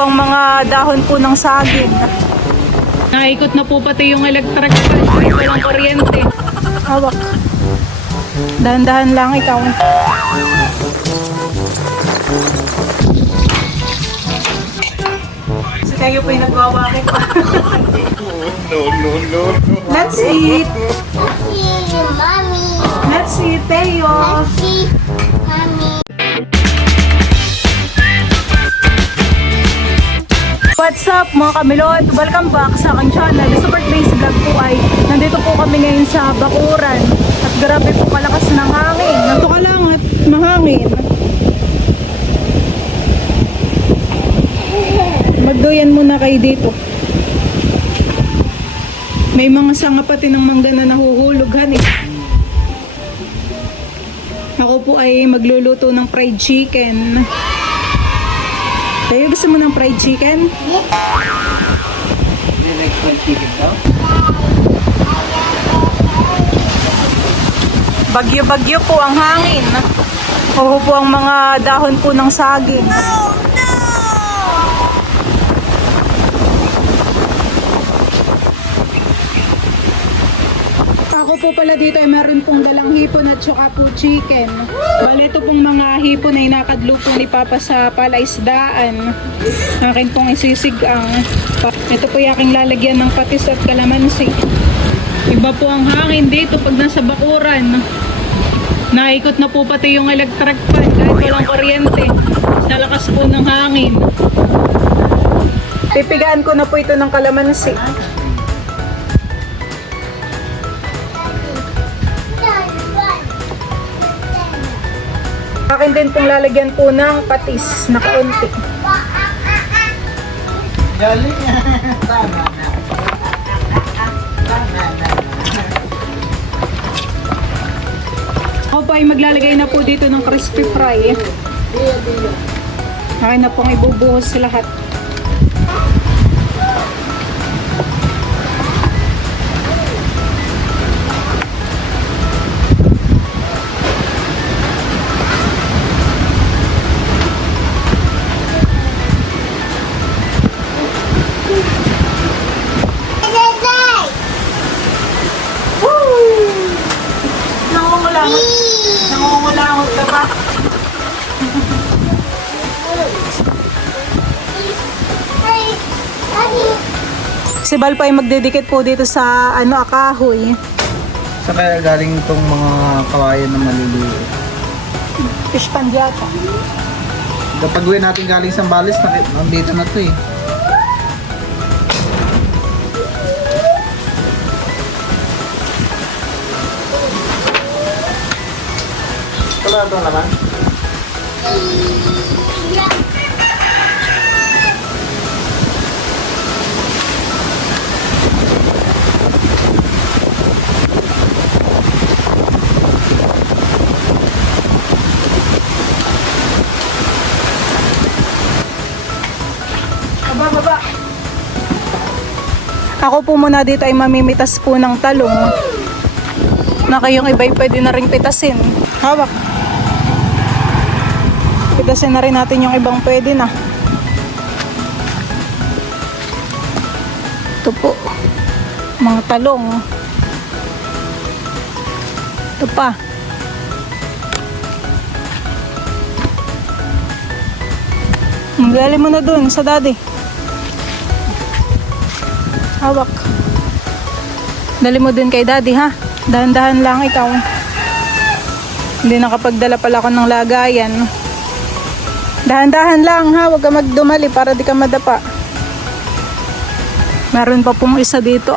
po ang mga dahon po ng saging. Naikot na po pati yung electric fan. Walang kuryente. Hawak. Dahan-dahan lang ikaw. So kayo po yung nagwawakit pa. No. Let's eat. Mommy. Let's eat, Teo. See, mommy. What's up mga kamilot? Welcome back sa aking channel. Super Crazy Vlog po ay nandito po kami ngayon sa Bakuran. At grabe po malakas ng hangin. Nandito ka lang at mahangin. Magdoyan muna kayo dito. May mga sanga pati ng mangga na nahuhulog eh. Ako po ay magluluto ng fried chicken. Tayo, gusto mo ng fried chicken? May like fried chicken daw? Bagyo-bagyo po ang hangin. Oo po ang mga dahon po ng saging. Ako po pala dito ay meron pong dalang hipon at saka po chicken. Bale, ito pong mga hipon ay nakadlo po ni Papa sa palaisdaan. Akin pong isisigang. Ito po yung aking lalagyan ng patis at kalamansi. Iba po ang hangin dito pag nasa Bakuran. Naikot na po pati yung electric fan kahit walang kuryente. Sa lakas po ng hangin. Pipigaan ko na po ito ng kalamansi. Akin din pong lalagyan po ng patis na kaunti. Galing Tama na. Ako po ay maglalagay na po dito ng crispy fry. Akin na pong ibubuhos lahat. Nangungulangot ka pa. Hey, mommy. Si Bal pa ay magdedikit po dito sa akahoy. Sa kaya galing itong mga kawayan na maliliit. Fish pan yata. Kapag uwi natin galing sa Balis, nandito na to eh. Wala ito naman. Baba. Ako po muna dito ay mamimitas po ng talong. Na kayong iba'y pwede na rin pitasin. Hawak. Pitasin na rin natin yung ibang pwede na. Ito po. Mga talong. Ito pa. Gali mo na dun sa daddy. Hawak. Dali mo dun kay daddy ha. Dahan-dahan lang ikaw. Hindi nakapagdala pala ako ng lagayan. Dahan-dahan lang ha. Huwag ka magdumali para di ka madapa. Meron pa pong isa dito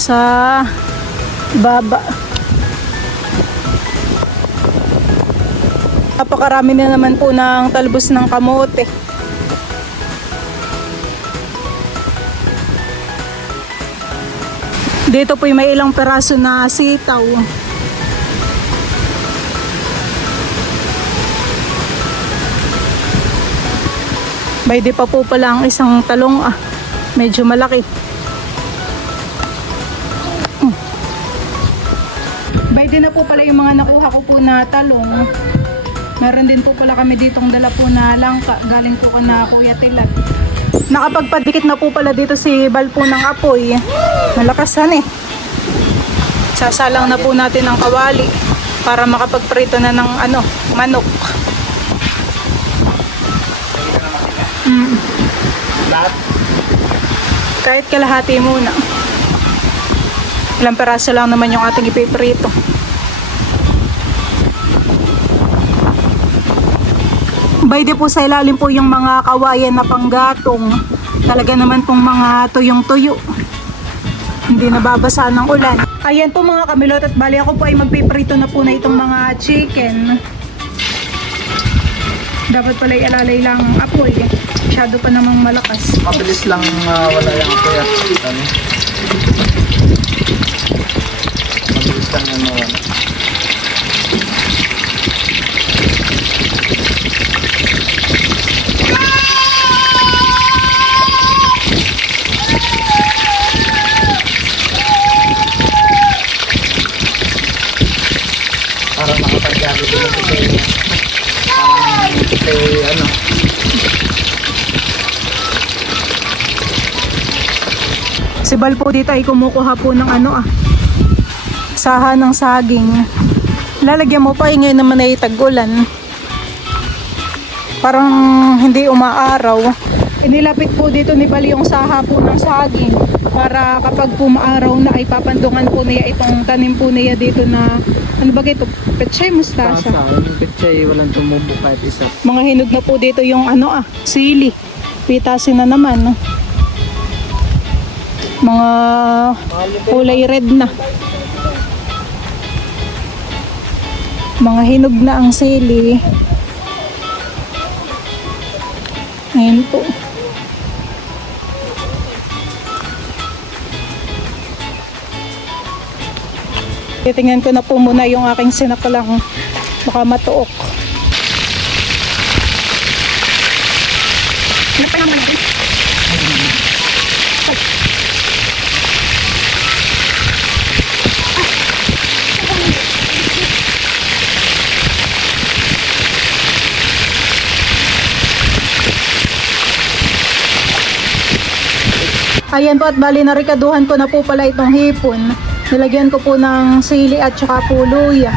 sa baba. Napakarami na naman po ng talbos ng kamote. Dito po may ilang peraso na sitaw. May di pa po pala ang isang talong medyo malaki. Bay din na po pala yung mga nakuha ko po na talong. Meron din po pala kami ditong dala po na langka. Galing po ka na Kuya Tilat. Nakapagpadikit na po pala dito si Bal po ng apoy. Malakasan eh. Sasalang na po natin ang kawali para makapagprito na ng manok. Lahat. Kahit kalahati muna. Ilang peraso lang naman yung ating ipiprito. Bayde po sa ilalim po yung mga kawayan na panggatong. Talaga naman pong mga tuyong-tuyo. Hindi nababasa ng ulan. Ayan po mga kamilot at bali ako po ay magpiprito na po na itong mga chicken. Dapat pala ialalay lang ang apoy. Masyado pa namang malakas. Mabilis lang wala yung apoy at ano. Mabilis lang yung mawala. Para makapag-gabi din ito parang ito ano. Si Bal po dito ay kumukuha po ng saha ng saging. Lalagyan mo pa ngayon naman ay tag-ulan. Parang hindi umaaraw. Inilapit po dito ni Bal yung saha po ng saging para kapag pumaaraw na ay papandungan po niya itong tanim po niya dito na ano ba ito? Pechay mustasa. Yung pechay walang tumubo kahit isa. Mga hinog na po dito yung sili. Pitasin na naman. No? Mga kulay red na. Mga hinog na ang sili. Ayan po. Titingnan ko na po muna yung aking sinakalang baka matuok. Ano pa naman yun? Ayan po at bali narikaduhan ko na po pala itong hipon. Nilagyan ko po ng sili at saka po luya.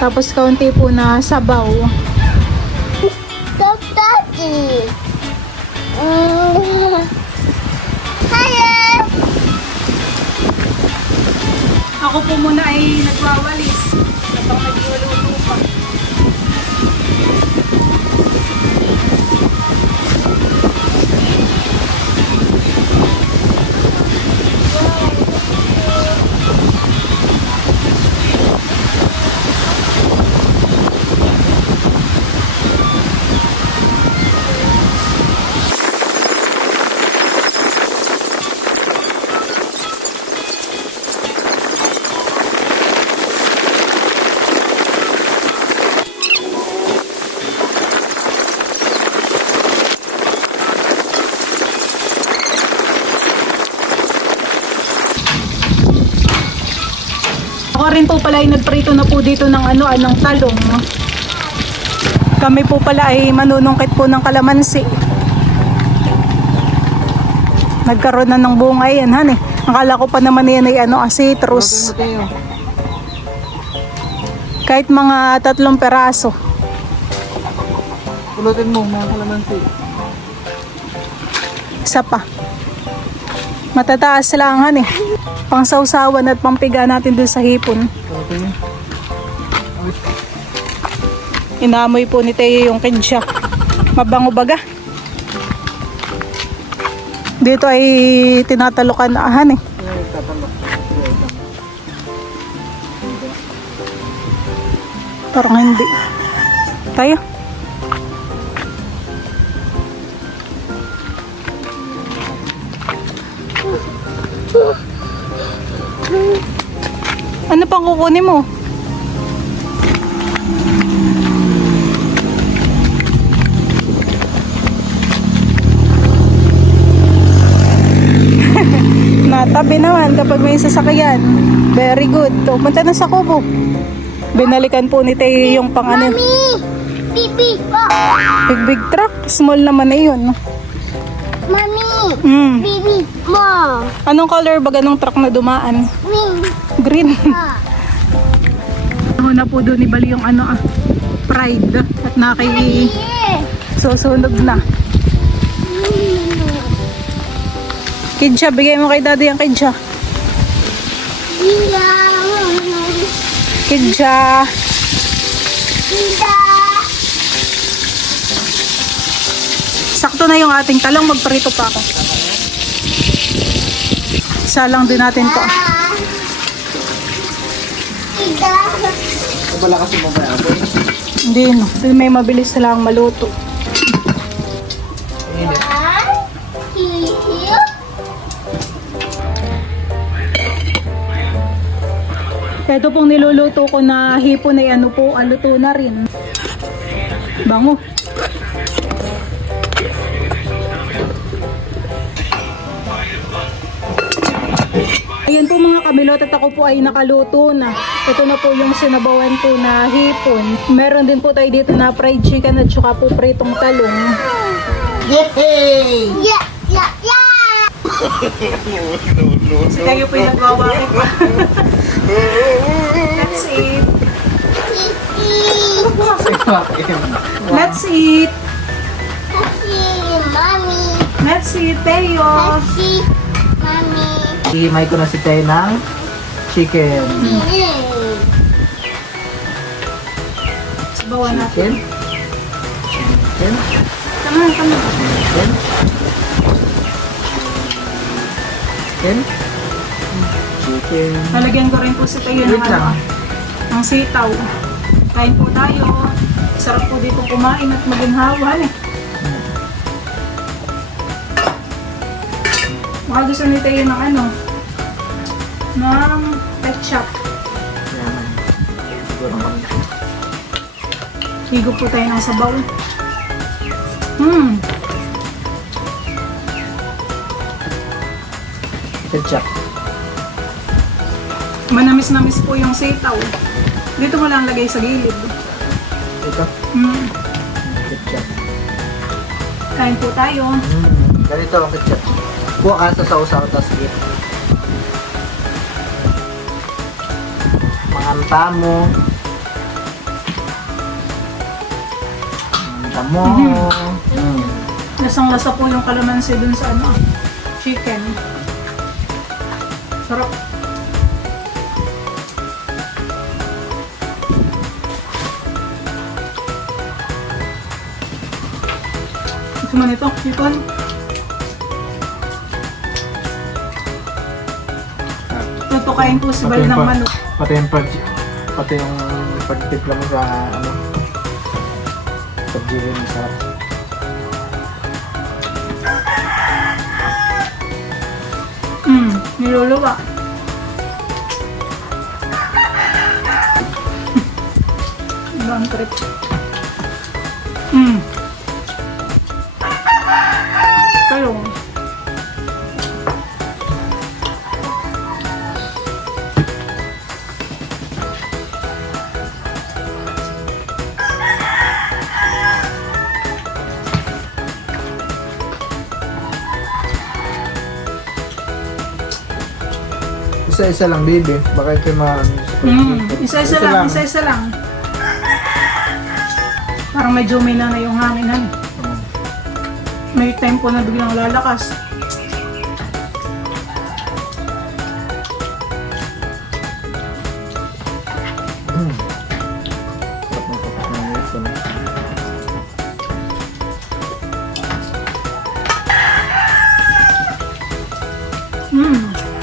Tapos kaunti po na sabaw. Stop, Daddy. Hello. Ako po muna ay nagwawalis. Habang nagluluto pa. Ako rin po pala ay nagprito na po dito ng ng talong. Kami po pala ay manunungkit po ng kalamansi. Nagkaroon na ng bunga yan, han eh. Akala ko pa naman yan ay citrus. Kahit mga 3 peraso. Pulutin mo mga kalamansi. Isa pa. Matataas lang han eh. Pang sausawan at pampiga natin dun sa hipon. Pulutin mo. Inamoy po ni Teo yung kinsya. Mabango baga. Dito ay tinatalukan na ahan eh. Parang hindi. Tayo. Ano pang kukunin mo? Natabi naman kapag may sasakyan. Very good. Punta na sa kubo. Binalikan po ni Teo yung pang Mommy! Bibi. Oh, Big truck. Small naman na yun. Mami. Mm. Bibi. Mo. Anong color ba ganong truck na dumaan? Wing. Green. Ah. Na po doon ni Bali yung Pride. At Yeah. susunog na. Kidja, bigay mo kay daddy ang kidja. Yeah. Kidja. Yeah. Sakto na yung ating talong. Magparito pa ako. Isa lang din natin to. Wala kasi mo ba ako? Hindi no. May mabilis lang maluto. Ito pong niluluto ko na hipon ay luto na rin. Bango. Ayun po mga kamilot at ako po ay nakaluto na. Ito na po yung sinabawan po na hipon. Meron din po tayo dito na fried chicken at saka po pritong talong. Yay! Yeah, yeah, yeah. So kayo po yung nagwawaki pa. Let's eat. Let's eat. Mommy. Let's eat, Teo. Mommy. Hihimay ko na si Tay ng chicken. Sabawan natin. Chicken? Chicken? Come on. Chicken? Chicken? Chicken? Lalagyan ko rin po si Teo ng Wait lang. ng sitaw. Kain po tayo. Sarap po dito kumain at maginhawan eh. Baka gusto ni Teo ng ng ketchup. Yan. Siguro naman. Higop po tayo ng sabaw. Ketchup. Manamis-namis po yung sitaw. Dito mo lang lagay sa gilid. Ito. Ketchup. Kain po tayo. Ganito ang ketchup. Kuha ka sa sausaw, tapos eat. Manganta mo. Manganta mo. Lasang-lasa po yung kalamansi dun sa chicken. Sarap. Gusto mo nito, chicken? Tutukain po si Bal ng manok. Pati yung pagtipla mo sa pag-gilin mo sa Niluluwa. Ibang trip. Talong. isa-isa lang, baby. Baka ito Isa-isa lang. Parang medyo may na yung hanginan. May time po na biglang lalakas.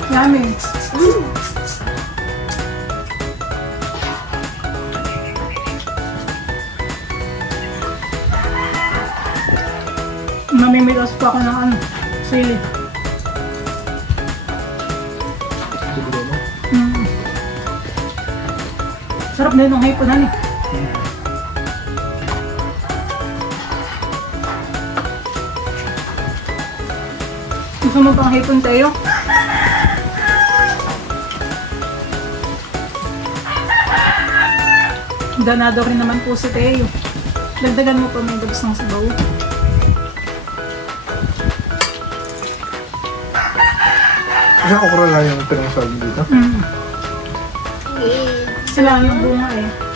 Yummy. Mamimitas pa ako ng sili. Sarap na yun ang hipunan eh. Gusto mo pang hipon tayo? Ganado rin naman po si Teo. Dagdagan mo pa may dabs ng sabaw. Isang okra lang yung pinangsabi dito. Sila yung bunga eh.